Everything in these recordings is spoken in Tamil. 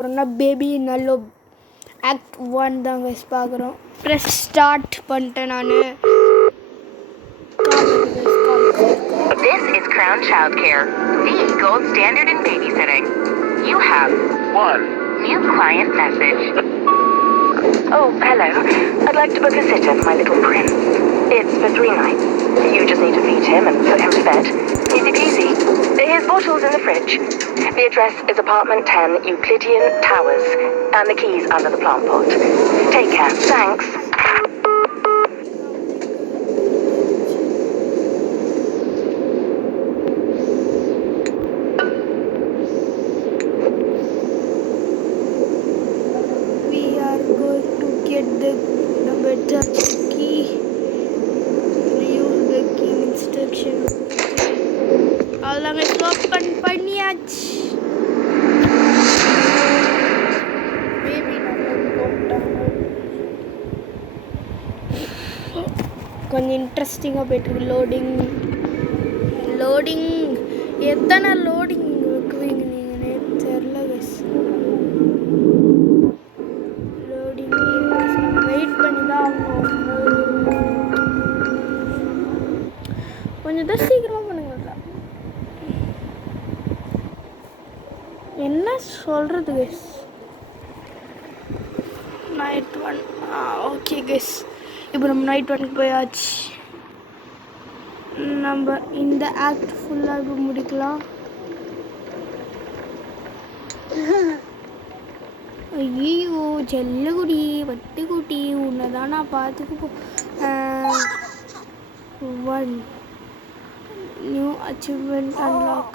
பேபி நல்ல ஆக்ட் 1 தான் கைஸ் பார்க்குறோம். ப்ரெஸ் ஸ்டார்ட் பண்ணிட்டேன் நான். This is Crown Childcare, the gold standard in babysitting. You have one new client message. Oh, hello. I'd like to book a sitter for my little prince. It's for 3 nights. You just need to feed him and put him to bed. Easy peasy. His bottle's in the fridge. The address is apartment 10 Euclidean Towers, and the key's under the plant pot. Take care. Thanks. We are going to get the touch key. Use the key instruction. அவ்வளோங்க ஓப்பன் பண்ணியாச்சு. கொஞ்சம் இன்ட்ரெஸ்டிங்காக போய்ட்டுருக்கு. லோடிங் எத்தனை லோடிங் வைக்குவீங்க நீங்களே தெரில கைஸ். லோடிங் வெயிட் பண்ணி தான் ஆகணும். கொஞ்சம் தான் சீக்கிரமாக பண்ணுங்கள்ல. என்ன சொல்கிறது கைஸ். Night 1 okay guys. இப்போ நம்ம நைட் 1 போயாச்சு. நம்ம இந்த ஆக்ட் ஃபுல்லாக முடிக்கலாம். ஐயோ செல்லக்குடி வட்டுக்குட்டி உன்னை தான் நான் பார்த்துக்கு 1 new achievement unlock.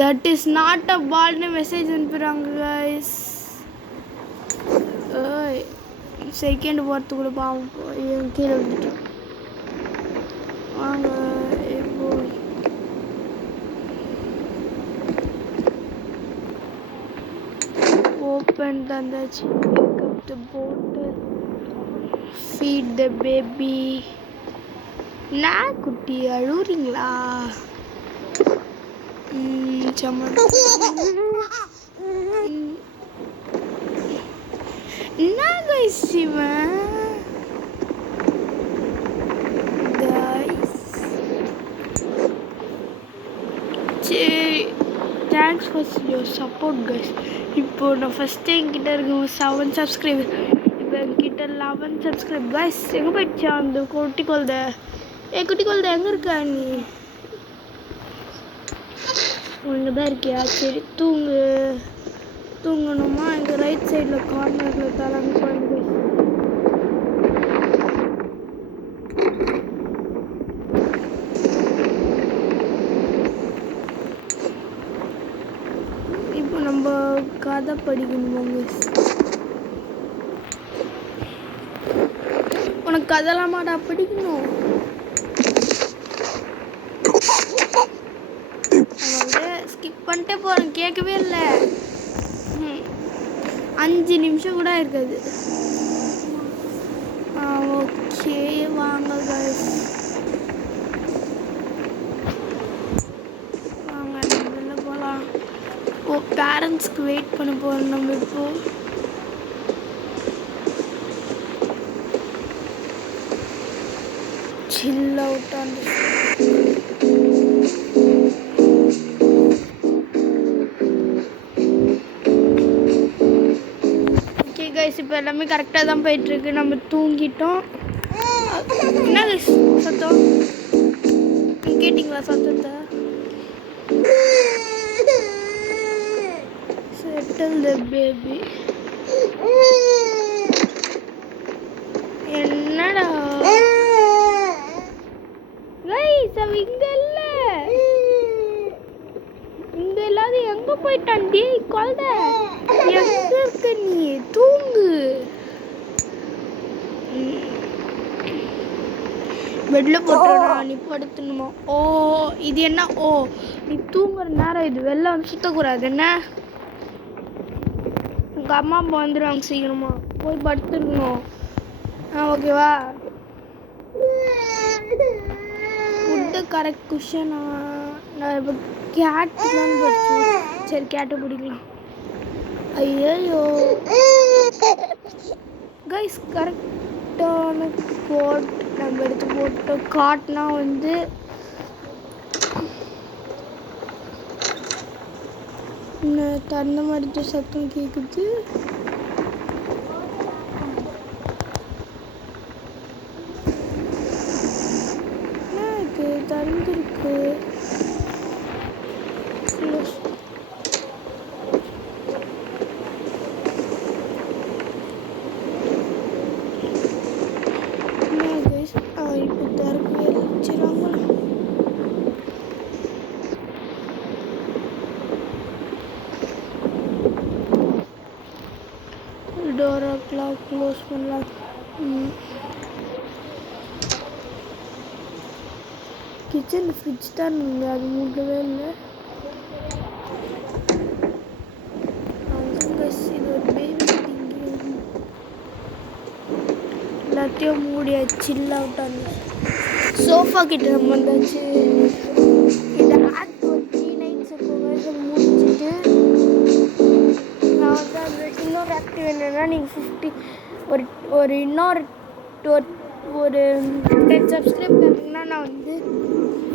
That is not a பால்னு மெசேஜ் அனுப்புகிறாங்க கைஸ். செகண்ட் போகிறதுக்குள்ள பாவம் கீழே வந்துட்டோம். வாங்க இப்போ ஓப்பன் தந்தாச்சு. Pick up the bottle, feed the baby. நான் குட்டி அழுவுறீங்களா? என்ன கைஸ் இவன்? சரி, thanks for your support guys. இப்போ நான் ஃபஸ்ட்டு என்கிட்ட இருக்க 7 சப்ஸ்கிரைபர், இப்போ என்கிட்ட 11 சப்ஸ்கிரைப் கைஸ். எங்கே போயிடுச்சா அந்த குட்டி குழந்தை? குட்டி குழந்தை எங்கே இருக்கா நீ? இங்கே தான் இருக்கியா? சரி தூங்கணுமா? எங்கள் ரைட் சைடில் கார்னரில் தலாங்க குழந்தை. இப்போ நம்ம கதை படிக்கணுமாங்க. உனக்கு கதைலாமாடா படிக்கணும்? ஸ்கிப் பண்ணிட்டே போகிறேன், கேட்கவே இல்லை. 5 நிமிஷம் கூட இருக்காது. ஓகே வாங்க கைஸ், வாங்க வெளில போகலாம். பேரண்ட்ஸ்க்கு வெயிட் பண்ண போகிறோம் நம்ம. இப்போ சில் அவுட் ஆன் கைஸ். இப்போ எல்லாமே கரெக்டாக தான் போயிட்டுருக்கு. நம்ம தூங்கிட்டோம். என்ன கைஸ் சத்தம் கேட்டிங்களா? சத்தத்தை செட்டில் த பேபி. என்னடா கைஸ் அவ இங்கே இல்லை. இங்கே இல்லாத எங்கே போயிட்டான்? டே குழந்தை எங்கே இருக்க நீ? தூங்கு. வெளில போட்டுறா, நீ படுத்துணுமா? ஓ இது என்ன? ஓ நீ தூங்குற நேரம் இது. வெளில வந்து சுத்தக்கூடாது என்ன? உங்கள் அம்மா அப்பா வந்துடுவாங்க, சீக்கிரமா போய் படுத்துருக்கணும். ஓகேவா? ஃபுட்டு கரெக்ட் குஷனா? நான் இப்போ கேட்டு தான் படிச்சேன். சரி கேட்டு பிடிக்கலாம். ஐயோ கைஸ் கரெக்டான கோட் நம்ம எடுத்து போட்டு காட்டினா வந்து தந்த மாதிரி சத்தம் கேட்குது. இது தந்திருக்கு. இப்போ திறக்க வச்சிடாங்க. டோரெல்லாம் க்ளோஸ் பண்ணலாம். கிச்சன் ஃப்ரிட்ஜ் தான் இருக்குது, அது மூடவே இல்லை. இது ஒரு பேபி எல்லாத்தையும் மூடியாச்சு. சில் அவுட் ஆனது. சோஃபா கிட்ட நம்ம வந்தாச்சு. இந்த ஆக்ட் ஒரு 3 nights முடிச்சுட்டு நான் வந்து அந்த இன்னொரு ஆக்டிவ் என்னென்னா நீங்கள் 50 ஒரு இன்னொரு ஒரு 10 சப்ஸ்கிரைப் தந்தீங்கன்னா நான் வந்து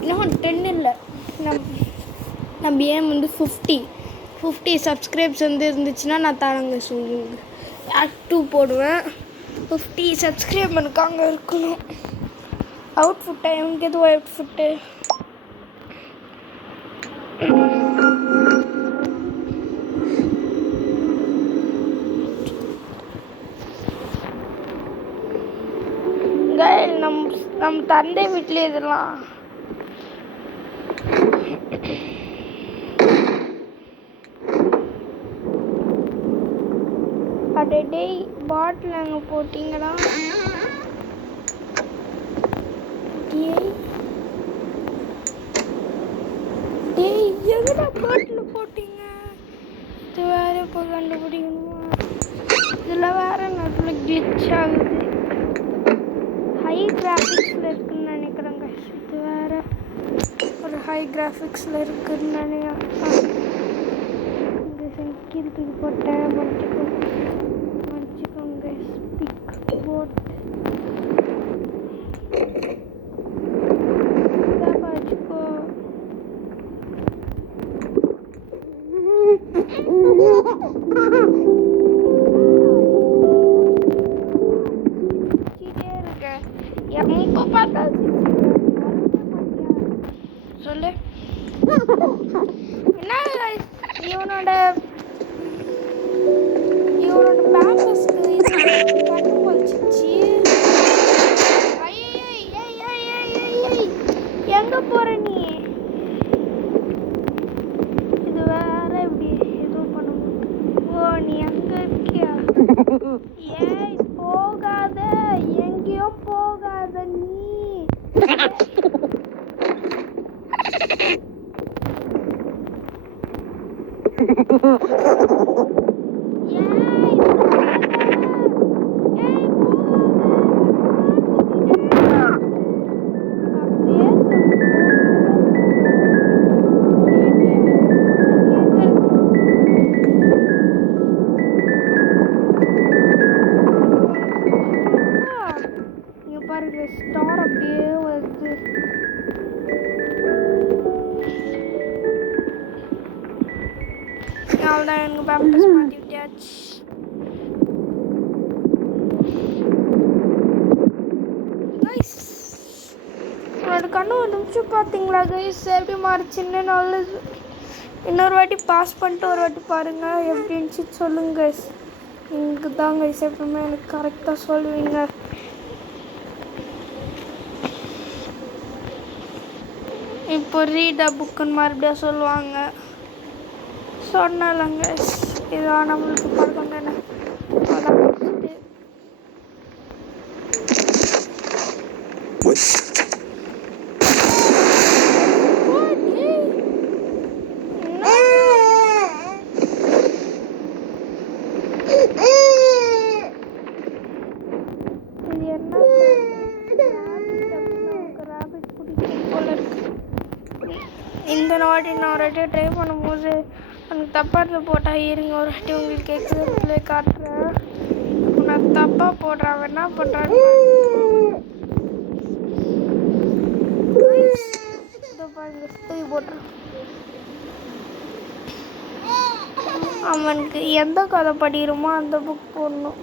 இன்னும் 10 இல்லை, நம்ம ஏம் வந்து 50 சப்ஸ்கிரைப்ஸ் வந்து இருந்துச்சுன்னா நான் தரங்க சொல்லுங்க ஆக்ட் 2 போடுவேன். 50 சப்ஸ்கிரைப் எனக்கு அங்கே இருக்கணும். அவுட்ஃபுட்டை எனக்கு எதுவும் அவுட்ஃபுட்டு நம்ம தந்தை வீட்டிலே இதெல்லாம் அடே பாட்டில் அங்கே போட்டிங்களா? எங்கடா பாட்டில் போட்டிங்க? இது வேற இப்போ கண்டுபிடிக்கணுமா? இதில் வேற நடுவில் கிளிச் ஆகுது. ஹை கிராஃபிக்ஸில் இருக்குதுன்னு நினைக்கிறேங்க. இது வேற ஒரு ஹை கிராஃபிக்ஸில் இருக்குதுன்னு நினைக்கிறேன். இந்த செக்யூரிட்டிக்கு போட்டேன். மன்னிச்சுக்கோங்க. ஸ்பீக் போட் வச்சுக்கோ. சொல்லு என்ன இவனோட பேம்பஸ்க்கு கண்ணு வலிச்சிச்சு. எங்க போற நீ? இது வேற எப்படி எதுவும் பண்ண முடியும்? ஓ நீ எங்க இருக்கியா? ஏய் போகாத, எங்கேயும் போகாத நீ. ஸ்டார் அப்படியே வருது. அவ்வளோதான், எனக்கு பேம்பஸ் மாட்டி விட்டாச்சு. உன்னோட கண்ணு ஒரு நிமிஷம் பார்த்தீங்களா கைஸ் எப்படி மாறிச்சுன்னு? நல்லது. இன்னொரு வாட்டி பாஸ் பண்ணிட்டு ஒரு வாட்டி பாருங்கள் எப்படின்ச்சு சொல்லுங்க கைஸ். இங்கே தான் கைஸ் எப்பவுமே எனக்கு கரெக்டாக சொல்லுவீங்க. இப்போ ரீட் அ புக்குன்னு மறுபடியும் சொல்லுவாங்க. சொன்னாலங்க இதான் நம்மளுக்கு பழக்கம் தானே. இது என்ன ராபிட் பிடிக்கும் போல இருக்கு. இந்த வாட்டி நான் ஒரு வாட்டி ட்ரை பண்ணும்போது எனக்கு தப்பாக போட்டால் இருங்க ஒரு வாட்டி உங்களுக்கு எக்ஸாம்பிள் காட்டுறேன். நான் தப்பாக போடுறேன் என்ன பண்ணுறாங்க போட்டுறான். அவனுக்கு எந்த கதை படிக்கிறோமோ அந்த புக் போடணும்.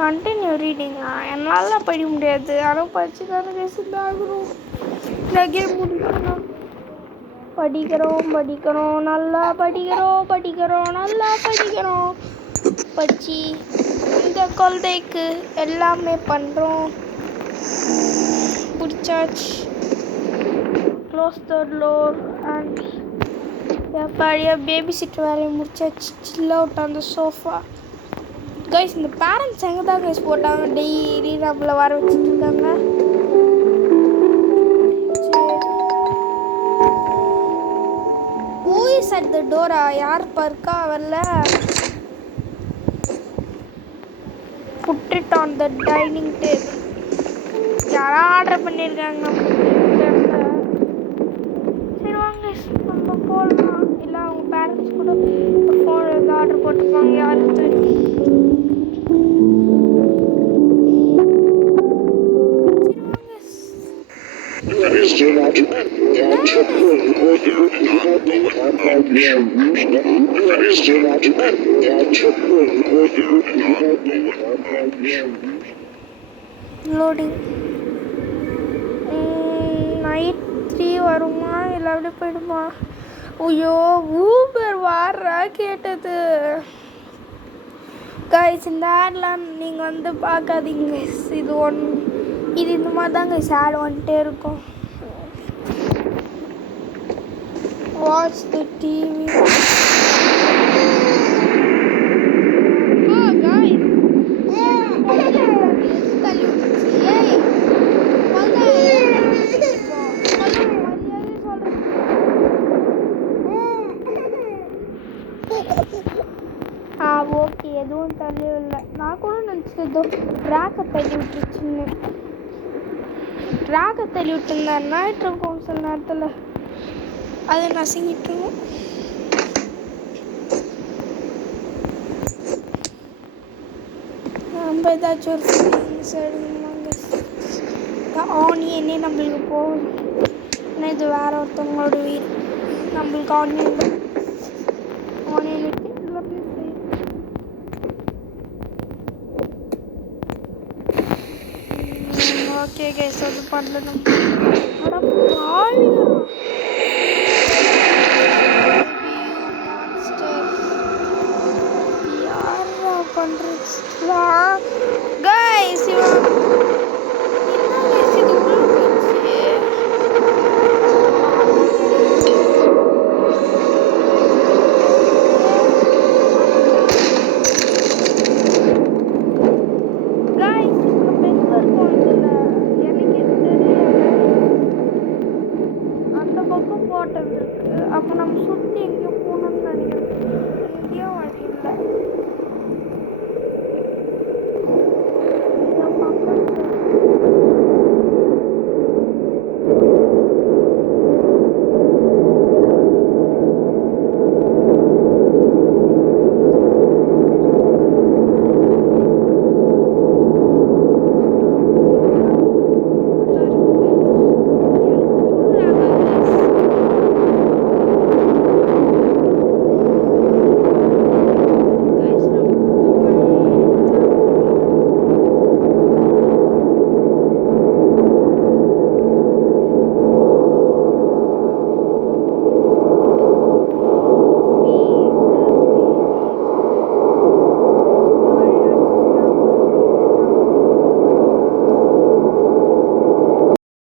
கண்டினியூ ரீடிங்கா என்னால் படிக்க முடியாது. ஆனால் படிச்சு தானே ஆகணும். இந்த கேம் முடிக்கணும். படிக்கிறோம் நல்லா படிக்கிறோம் நல்லா படிக்கிறோம். படிச்சு இந்த குழந்தைக்கு எல்லாமே பண்ணுறோம். பிடிச்சாச்சு. க்ளோஸ் த டோர் அண்ட் பழைய பேபி சிட் வேலையை முடிச்சாச்சு. Chill out on the sofa. Guys இந்த பேரண்ட்ஸ் எங்கே தான் கைஸ் போட்டாங்க டெய்லி நம்மளை வர வச்சுட்டு இருக்காங்க. Who is at the door? யார் பர்க்கா வரல? Put it on the dining table. யாரா ஆர்டர் பண்ணியிருக்காங்க நம்ம. சரி வாங்க நம்ம போகலாம். இல்லை அவங்க பேரண்ட்ஸ் கூட ஃபோன் வந்து ஆர்டர் போட்டுருப்பாங்க. யாருக்கு லோடிங் நைட் 3 வருமா இல்லை அப்படி போயிடுமா? ஐயோ ஊபர் வாரா கேட்டது. கைஸ் இந்த ஆட்லாம் நீங்கள் வந்து பார்க்காதீங்க. இது இந்த மாதிரி தான் கைஸ் ஆட் வந்துட்டே இருக்கும். Watch the TV. ஓகே எதுவும் தள்ளவே இல்லை. நான் கூட நினச்சதோ ட்ராக்கை தள்ளி விட்டுருச்சுன்னு. ட்ராக்கை தள்ளி விட்டுருந்தேன் இருக்கும் சில நேரத்தில். அதை நசுங்கிட்டுருவோம். நம்ம ஏதாச்சும் ஒரு ஃபீலிங்ஸ் எடுக்கணுமாங்க. ஆனியனே நம்மளுக்கு போகும். ஆனால் இது வேற ஒருத்தவங்களோட வீடு. நம்மளுக்கு ஆனியன் விட்டு எல்லாமே ஓகே கைஸ் அது பண்ணணும். யாரா பண்றா கைஸ்